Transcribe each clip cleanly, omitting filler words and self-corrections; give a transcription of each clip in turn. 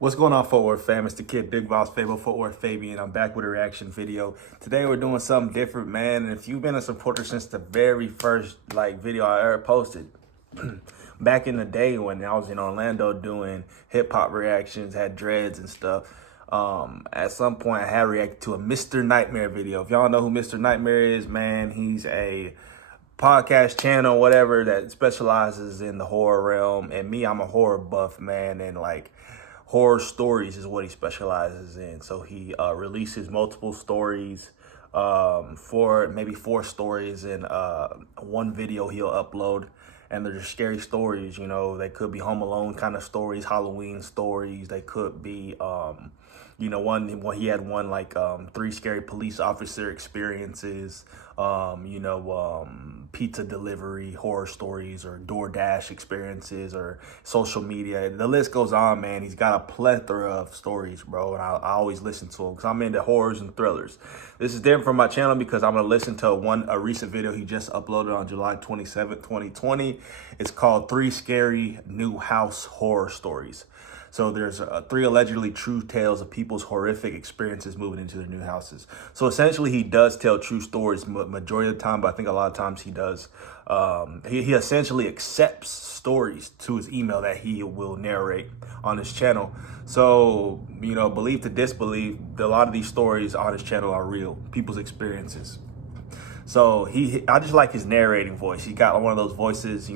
What's going on, Fort Worth fam? It's the kid, Big Boss Fable, Fort Worth Fabian. I'm back with a reaction video. Today we're doing something different, man. And if you've been a supporter since the very first video I ever posted, back in the day when I was in Orlando doing hip hop reactions, had dreads and stuff. At some point I had reacted to a Mr. Nightmare video. If y'all know who Mr. Nightmare is, man, he's a podcast channel, whatever, that specializes in the horror realm. And me, I'm a horror buff, man, and like horror stories is what he specializes in. So he releases multiple stories, maybe four stories in one video he'll upload. And they're just scary stories, you know. They could be Home Alone kind of stories, Halloween stories. They could be, he had one like 3 scary police officer experiences, pizza delivery horror stories, or DoorDash experiences, or social media. The list goes on, man. He's got a plethora of stories, bro, and I always listen to him because I'm into horrors and thrillers. This is different from my channel because I'm going to listen to a recent video he just uploaded on July 27th, 2020. It's called 3 Scary New House Horror Stories. So there's 3 allegedly true tales of people's horrific experiences moving into their new houses. So essentially he does tell true stories majority of the time, but I think a lot of times he does. He essentially accepts stories to his email that he will narrate on his channel. So, you know, believe to disbelieve, a lot of these stories on his channel are real, people's experiences. So I just like his narrating voice. He got one of those voices,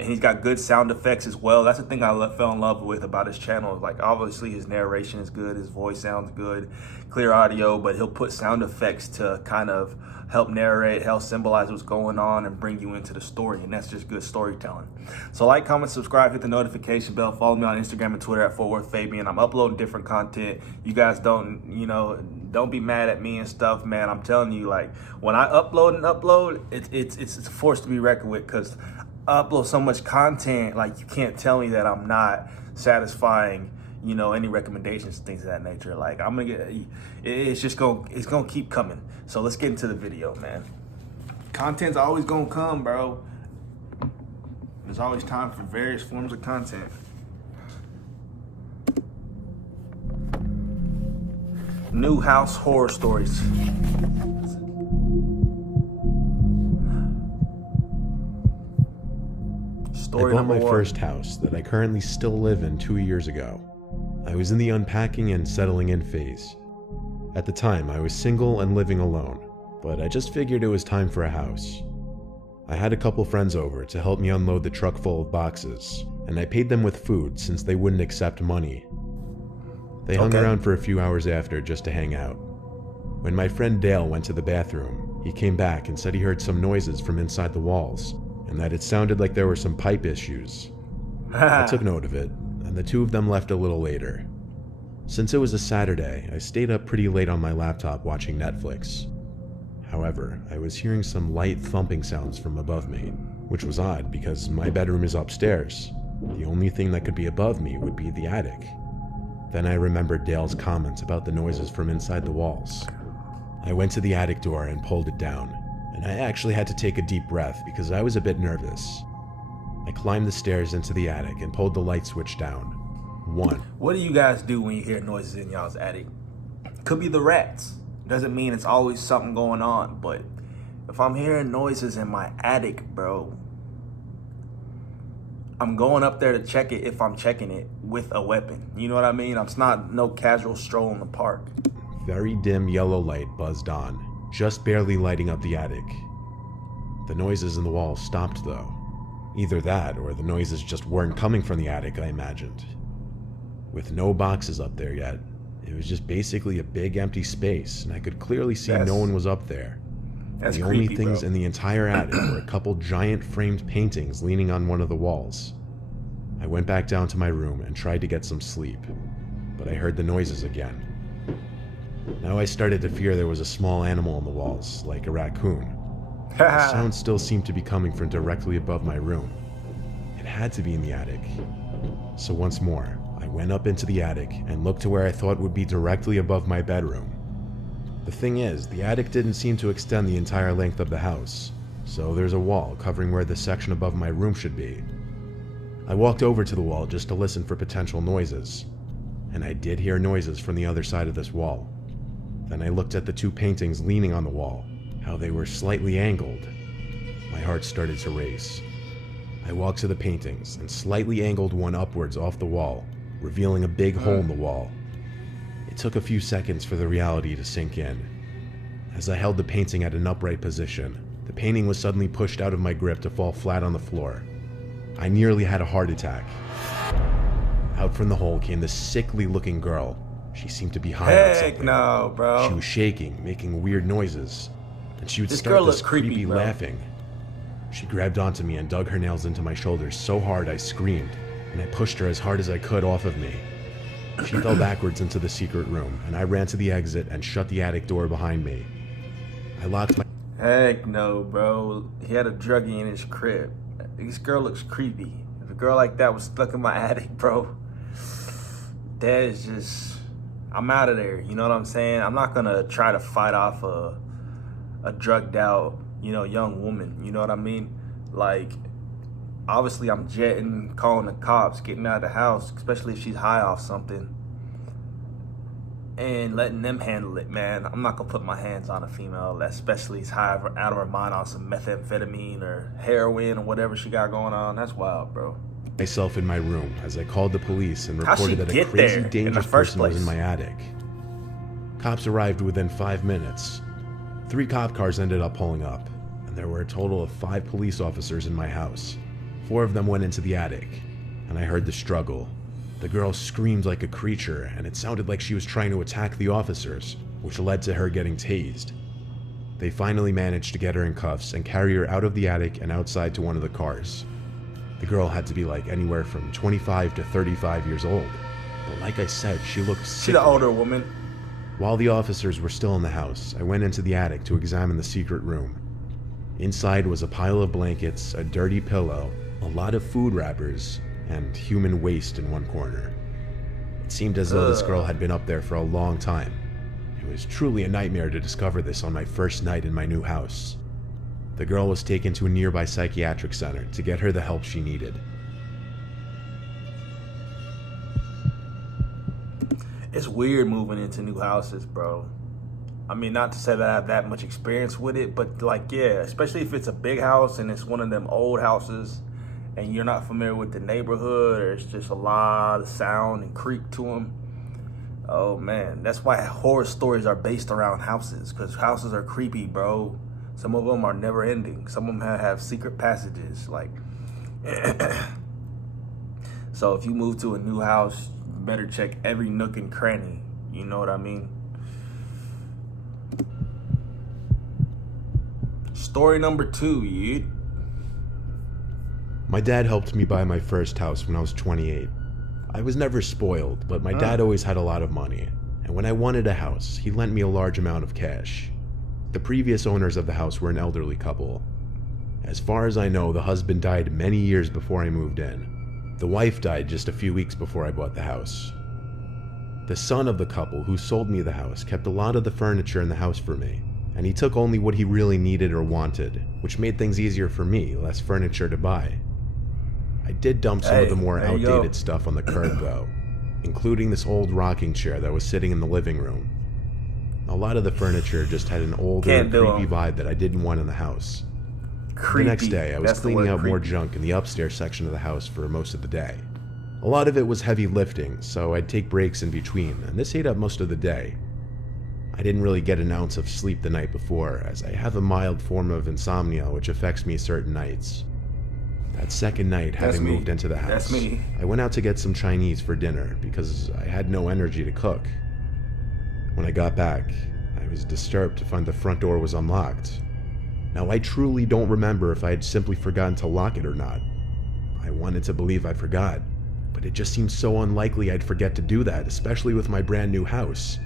and he's got good sound effects as well. That's the thing I fell in love with about his channel. Like, obviously his narration is good, his voice sounds good, clear audio, but he'll put sound effects to kind of help narrate, help symbolize what's going on, and bring you into the story. And that's just good storytelling. So like, comment, subscribe, hit the notification bell, follow me on Instagram and Twitter at Fort Worth Fabian. I'm uploading different content. You guys don't be mad at me and stuff, man. I'm telling you, like, when I upload, it's a force to be reckoned with, because I upload so much content. Like, you can't tell me that I'm not satisfying, any recommendations, things of that nature. Like, I'm gonna get, it's gonna keep coming. So let's get into the video, man. Content's always gonna come, bro. There's always time for various forms of content. New house horror stories. I bought my first house that I currently still live in 2 years ago. I was in the unpacking and settling in phase. At the time, I was single and living alone, but I just figured it was time for a house. I had a couple friends over to help me unload the truck full of boxes, and I paid them with food since they wouldn't accept money. They hung around for a few hours after just to hang out. When my friend Dale went to the bathroom, he came back and said he heard some noises from inside the walls, and that it sounded like there were some pipe issues. I took note of it, and the two of them left a little later. Since it was a Saturday, I stayed up pretty late on my laptop watching Netflix. However, I was hearing some light thumping sounds from above me, which was odd because my bedroom is upstairs. The only thing that could be above me would be the attic. Then I remembered Dale's comments about the noises from inside the walls. I went to the attic door and pulled it down, and I actually had to take a deep breath because I was a bit nervous. I climbed the stairs into the attic and pulled the light switch down. 1. What do you guys do when you hear noises in y'all's attic? Could be the rats. Doesn't mean it's always something going on, but if I'm hearing noises in my attic, bro, I'm going up there to check it if I'm checking it with a weapon. You know what I mean? It's not no casual stroll in the park. Very dim yellow light buzzed on, just barely lighting up the attic. The noises in the walls stopped though. Either that, or the noises just weren't coming from the attic, I imagined. With no boxes up there yet, it was just basically a big empty space, and I could clearly see no one was up there. The only things in the entire attic were a couple giant framed paintings leaning on one of the walls. I went back down to my room and tried to get some sleep, but I heard the noises again. Now I started to fear there was a small animal on the walls, like a raccoon. The sound still seemed to be coming from directly above my room. It had to be in the attic. So once more, I went up into the attic and looked to where I thought would be directly above my bedroom. The thing is, the attic didn't seem to extend the entire length of the house, so there's a wall covering where the section above my room should be. I walked over to the wall just to listen for potential noises, and I did hear noises from the other side of this wall. Then I looked at the two paintings leaning on the wall, how they were slightly angled. My heart started to race. I walked to the paintings and slightly angled one upwards off the wall, revealing a big hole in the wall. It took a few seconds for the reality to sink in. As I held the painting at an upright position, the painting was suddenly pushed out of my grip to fall flat on the floor. I nearly had a heart attack. Out from the hole came this sickly-looking girl. She seemed to be high on something. Heck no, bro. She was shaking, making weird noises, and she would This start girl this looks creepy, creepy bro. laughing. She grabbed onto me and dug her nails into my shoulders so hard I screamed, and I pushed her as hard as I could off of me. She fell backwards into the secret room, and I ran to the exit and shut the attic door behind me. I locked my... Heck no, bro. He had a druggie in his crib. This girl looks creepy. If a girl like that was stuck in my attic, bro, that is just... I'm out of there. You know what I'm saying? I'm not gonna try to fight off a drugged out, young woman. You know what I mean? Like, obviously I'm jetting, calling the cops, getting out of the house, especially if she's high off something, and letting them handle it, man. I'm not gonna put my hands on a female that especially is high out of her mind on some methamphetamine or heroin or whatever she got going on. That's wild, bro. Myself in my room as I called the police and How'd she reported that a get crazy, there in the dangerous first person was in place? my attic. Cops arrived within 5 minutes. 3 cop cars ended up pulling up, and there were a total of 5 police officers in my house. 4 of them went into the attic, and I heard the struggle. The girl screamed like a creature, and it sounded like she was trying to attack the officers, which led to her getting tased. They finally managed to get her in cuffs and carry her out of the attic and outside to one of the cars. The girl had to be like anywhere from 25 to 35 years old, but like I said, she looked She's sickly. an older woman. While the officers were still in the house, I went into the attic to examine the secret room. Inside was a pile of blankets, a dirty pillow, a lot of food wrappers, and human waste in one corner. It seemed as though this girl had been up there for a long time. It was truly a nightmare to discover this on my first night in my new house. The girl was taken to a nearby psychiatric center to get her the help she needed. It's weird moving into new houses, bro. I mean, not to say that I have that much experience with it, but like, yeah, especially if it's a big house and it's one of them old houses and you're not familiar with the neighborhood, or it's just a lot of sound and creak to them. Oh man, that's why horror stories are based around houses, because houses are creepy, bro. Some of them are never ending. Some of them have secret passages, like. So if you move to a new house, you better check every nook and cranny. You know what I mean? Story number 2, yeah. My dad helped me buy my first house when I was 28. I was never spoiled, but my dad always had a lot of money, and when I wanted a house, he lent me a large amount of cash. The previous owners of the house were an elderly couple. As far as I know, the husband died many years before I moved in. The wife died just a few weeks before I bought the house. The son of the couple who sold me the house kept a lot of the furniture in the house for me, and he took only what he really needed or wanted, which made things easier for me, less furniture to buy. I did dump some of the more outdated stuff on the curb though, including this old rocking chair that was sitting in the living room. A lot of the furniture just had an older, creepy vibe that I didn't want in the house. Creepy. The next day, I was cleaning out more junk in the upstairs section of the house for most of the day. A lot of it was heavy lifting, so I'd take breaks in between, and this ate up most of the day. I didn't really get an ounce of sleep the night before, as I have a mild form of insomnia which affects me certain nights. That second night, having moved into the house, I went out to get some Chinese for dinner because I had no energy to cook. When I got back, I was disturbed to find the front door was unlocked. Now, I truly don't remember if I had simply forgotten to lock it or not. I wanted to believe I forgot, but it just seemed so unlikely I'd forget to do that, especially with my brand new house.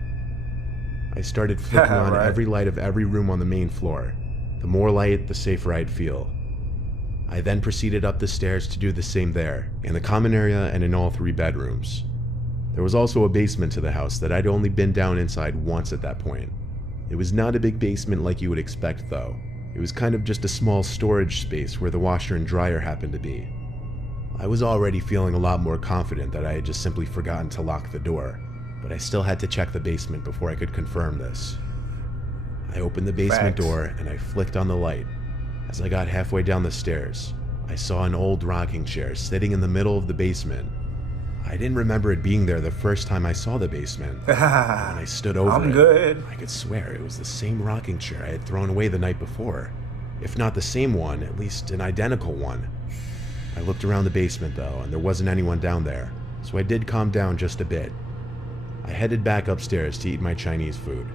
I started flicking on every light of every room on the main floor. The more light, the safer I'd feel. I then proceeded up the stairs to do the same there, in the common area and in all 3 bedrooms. There was also a basement to the house that I'd only been down inside once at that point. It was not a big basement like you would expect though. It was kind of just a small storage space where the washer and dryer happened to be. I was already feeling a lot more confident that I had just simply forgotten to lock the door, but I still had to check the basement before I could confirm this. I opened the basement Facts. door and I flicked on the light. As I got halfway down the stairs, I saw an old rocking chair sitting in the middle of the basement. I didn't remember it being there the first time I saw the basement. When I stood over I'm it, good. I could swear it was the same rocking chair I had thrown away the night before. If not the same one, at least an identical one. I looked around the basement though, and there wasn't anyone down there, so I did calm down just a bit. I headed back upstairs to eat my Chinese food.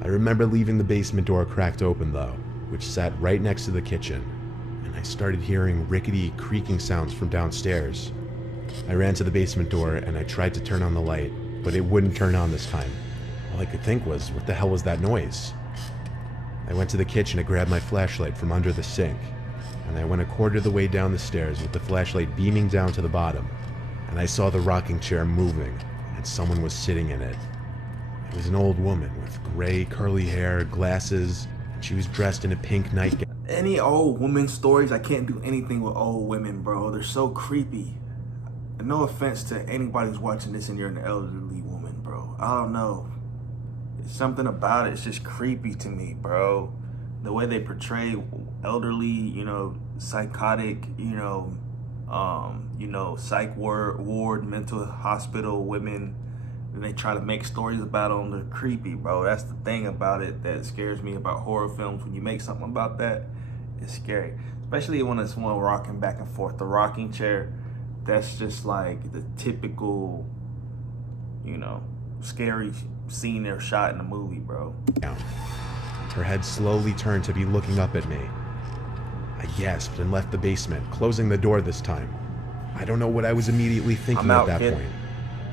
I remember leaving the basement door cracked open though, which sat right next to the kitchen, and I started hearing rickety, creaking sounds from downstairs. I ran to the basement door and I tried to turn on the light, but it wouldn't turn on this time. All I could think was, what the hell was that noise? I went to the kitchen to grab my flashlight from under the sink, and I went a quarter of the way down the stairs with the flashlight beaming down to the bottom, and I saw the rocking chair moving, and someone was sitting in it. It was an old woman with gray, curly hair, glasses, and she was dressed in a pink nightgown. Any old woman stories, I can't do anything with old women, bro. They're so creepy. No offense to anybody who's watching this and you're an elderly woman, bro. I don't know. It's something about it. It's just creepy to me, bro. The way they portray elderly, psychotic, psych ward, mental hospital women, and they try to make stories about them. They're creepy, bro. That's the thing about it that scares me about horror films. When you make something about that, it's scary. Especially when it's one rocking back and forth. The rocking chair, that's just like the typical, scary scene or shot in a movie, bro. Her head slowly turned to be looking up at me. I gasped and left the basement, closing the door this time. I don't know what I was immediately thinking at that point.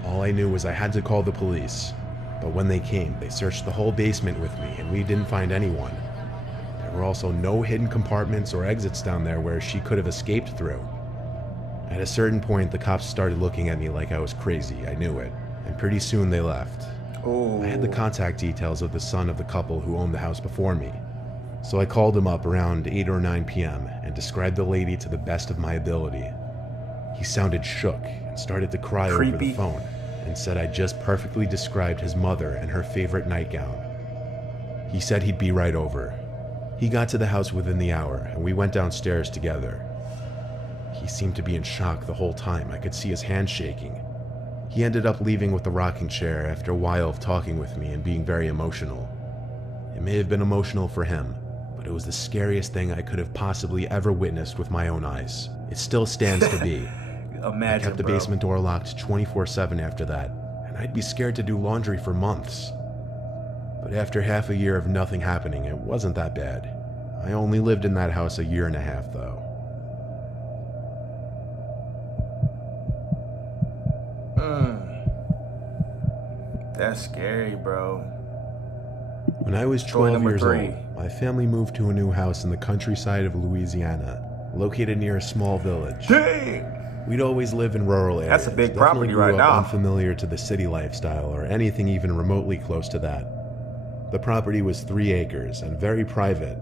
All I knew was I had to call the police. But when they came, they searched the whole basement with me, and we didn't find anyone. There were also no hidden compartments or exits down there where she could have escaped through. At a certain point, the cops started looking at me like I was crazy. I knew it. And pretty soon they left. Oh. I had the contact details of the son of the couple who owned the house before me. So I called him up around 8 or 9 p.m. and described the lady to the best of my ability. He sounded shook and started to cry over the phone and said I just perfectly described his mother and her favorite nightgown. He said he'd be right over. He got to the house within the hour and we went downstairs together. He seemed to be in shock the whole time. I could see his hands shaking. He ended up leaving with the rocking chair after a while of talking with me and being very emotional. It may have been emotional for him, but it was the scariest thing I could have possibly ever witnessed with my own eyes. It still stands to be. Imagine, I kept the basement door locked 24/7 after that, and I'd be scared to do laundry for months. But after half a year of nothing happening, it wasn't that bad. I only lived in that house a year and a half, though. That's scary, bro. When I was 12 years old, my family moved to a new house in the countryside of Louisiana, located near a small village. Dang! We'd always lived in rural areas. That's a big Definitely property grew right up now. Unfamiliar to the city lifestyle or anything even remotely close to that. The property was 3 acres and very private.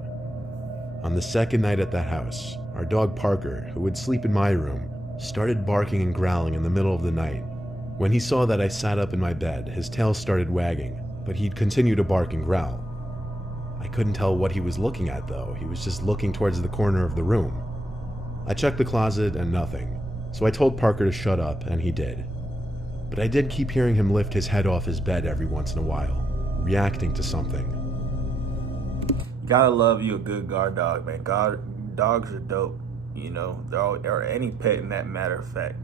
On the second night at that house, our dog Parker, who would sleep in my room, started barking and growling in the middle of the night. When he saw that I sat up in my bed, his tail started wagging, but he'd continue to bark and growl. I couldn't tell what he was looking at though. He was just looking towards the corner of the room. I checked the closet and nothing, so I told Parker to shut up, and he did. But I did keep hearing him lift his head off his bed every once in a while, reacting to something. You gotta love you a good guard dog, man. Dogs are dope, or any pet in that matter of fact,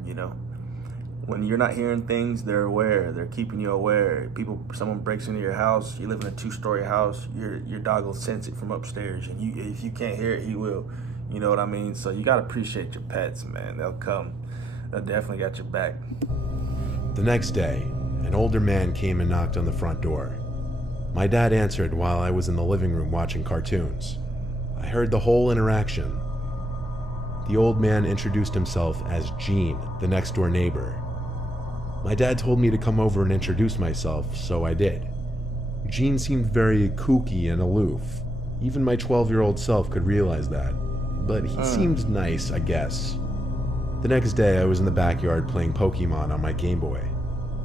When you're not hearing things, they're aware. They're keeping you aware. Someone breaks into your house. You live in a 2-story house. Your dog will sense it from upstairs, and if you can't hear it, he will. You know what I mean? So you gotta appreciate your pets, man. They'll come. They'll definitely got your back. The next day, an older man came and knocked on the front door. My dad answered while I was in the living room watching cartoons. I heard the whole interaction. The old man introduced himself as Gene, the next door neighbor. My dad told me to come over and introduce myself, so I did. Gene seemed very kooky and aloof. Even my 12-year-old self could realize that. But he seemed nice, I guess. The next day, I was in the backyard playing Pokemon on my Game Boy.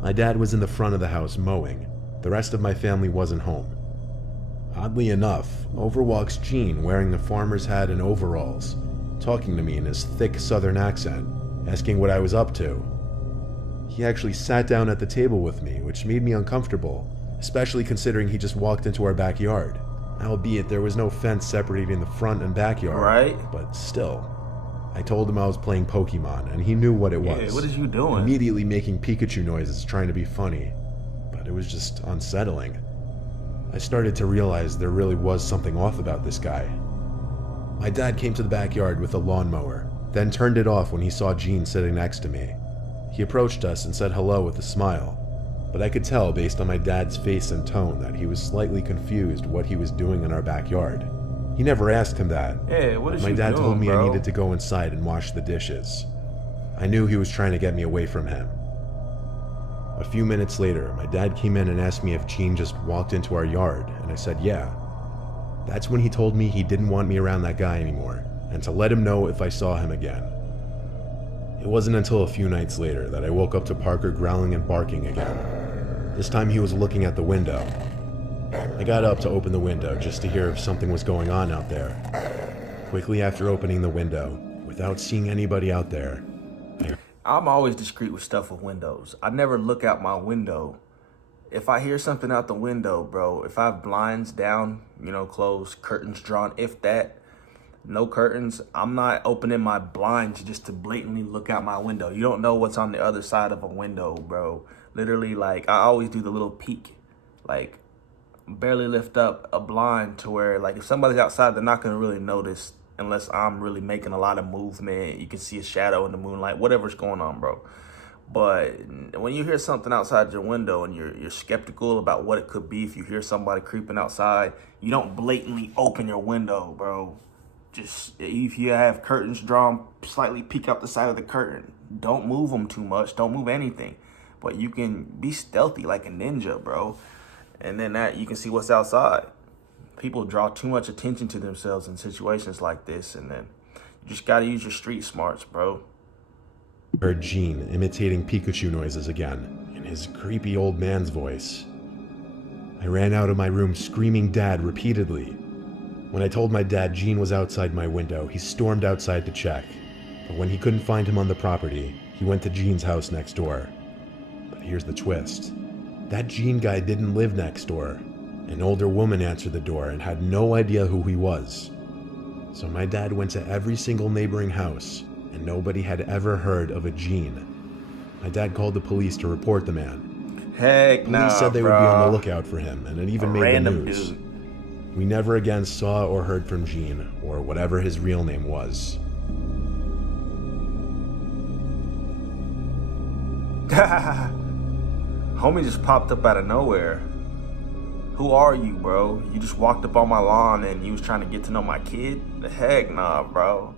My dad was in the front of the house mowing. The rest of my family wasn't home. Oddly enough, over walks Gene wearing the farmer's hat and overalls, talking to me in his thick southern accent, asking what I was up to. He actually sat down at the table with me, which made me uncomfortable, especially considering he just walked into our backyard. Albeit there was no fence separating the front and backyard, right? But still. I told him I was playing Pokemon, and he knew what it was. Yeah, what is you doing? Immediately making Pikachu noises, trying to be funny. But it was just unsettling. I started to realize there really was something off about this guy. My dad came to the backyard with a lawnmower, then turned it off when he saw Gene sitting next to me. He approached us and said hello with a smile, but I could tell based on my dad's face and tone that he was slightly confused what he was doing in our backyard. He never asked him that. Yeah, what is my you dad doing, told me bro? I needed to go inside and wash the dishes. I knew he was trying to get me away from him. A few minutes later, my dad came in and asked me if Gene just walked into our yard, and I said yeah. That's when he told me he didn't want me around that guy anymore, and to let him know if I saw him again. It wasn't until a few nights later that I woke up to Parker growling and barking again. This time he was looking at the window. I got up to open the window just to hear if something was going on out there. Quickly after opening the window, without seeing anybody out there, I'm always discreet with stuff with windows. I never look out my window. If I hear something out the window, bro, if I have blinds down, closed, curtains drawn, if that, no curtains, I'm not opening my blinds just to blatantly look out my window. You don't know what's on the other side of a window, bro. Literally, I always do the little peek. Barely lift up a blind to where, if somebody's outside, they're not going to really notice unless I'm really making a lot of movement. You can see a shadow in the moonlight, whatever's going on, bro. But when you hear something outside your window and you're skeptical about what it could be, if you hear somebody creeping outside, you don't blatantly open your window, bro. Just if you have curtains drawn, slightly peek out the side of the curtain. Don't move them too much. Don't move anything. But you can be stealthy like a ninja, bro. And then that you can see what's outside. People draw too much attention to themselves in situations like this, and then you just gotta use your street smarts, bro. Heard Gene imitating Pikachu noises again, in his creepy old man's voice. I ran out of my room screaming Dad repeatedly. When I told my dad Gene was outside my window, he stormed outside to check. But when he couldn't find him on the property, he went to Gene's house next door. But here's the twist. That Gene guy didn't live next door. An older woman answered the door and had no idea who he was. So my dad went to every single neighboring house, and nobody had ever heard of a Gene. My dad called the police to report the man. Heck no, Police said they would be on the lookout for him, and it even made the news. Dude. We never again saw or heard from Gene, or whatever his real name was. Homie just popped up out of nowhere. Who are you, bro? You just walked up on my lawn and you was trying to get to know my kid? The heck nah, bro.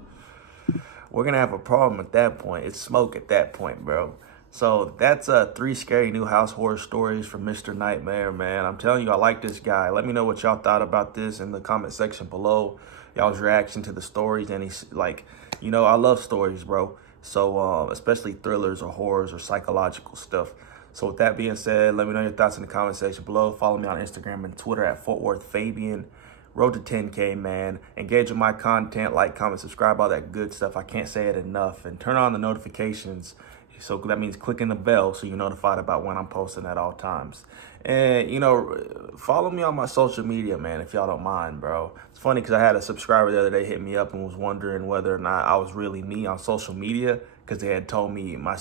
We're gonna have a problem at that point. It's smoke at that point, bro. So that's 3 scary new house horror stories from Mr. Nightmare, man. I'm telling you, I like this guy. Let me know what y'all thought about this in the comment section below. Y'all's reaction to the stories. And he's I love stories, bro. So especially thrillers or horrors or psychological stuff. So with that being said, let me know your thoughts in the comment section below. Follow me on Instagram and Twitter at Fort Worth Fabian. Road to 10K, man. Engage with my content, like, comment, subscribe, all that good stuff. I can't say it enough. And turn on the notifications. So that means clicking the bell so you're notified about when I'm posting at all times. And, follow me on my social media, man, if y'all don't mind, bro. It's funny because I had a subscriber the other day hit me up and was wondering whether or not I was really me on social media, because they had told me my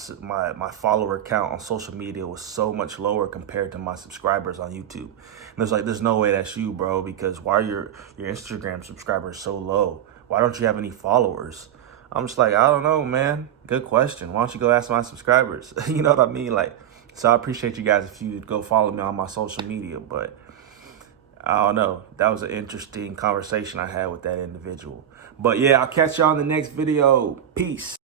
follower count on social media was so much lower compared to my subscribers on YouTube. And there's no way that's you, bro, because why are your Instagram subscribers so low? Why don't you have any followers? I'm just I don't know, man. Good question. Why don't you go ask my subscribers? You know what I mean? So I appreciate you guys if you go follow me on my social media, but I don't know. That was an interesting conversation I had with that individual. But yeah, I'll catch y'all in the next video. Peace.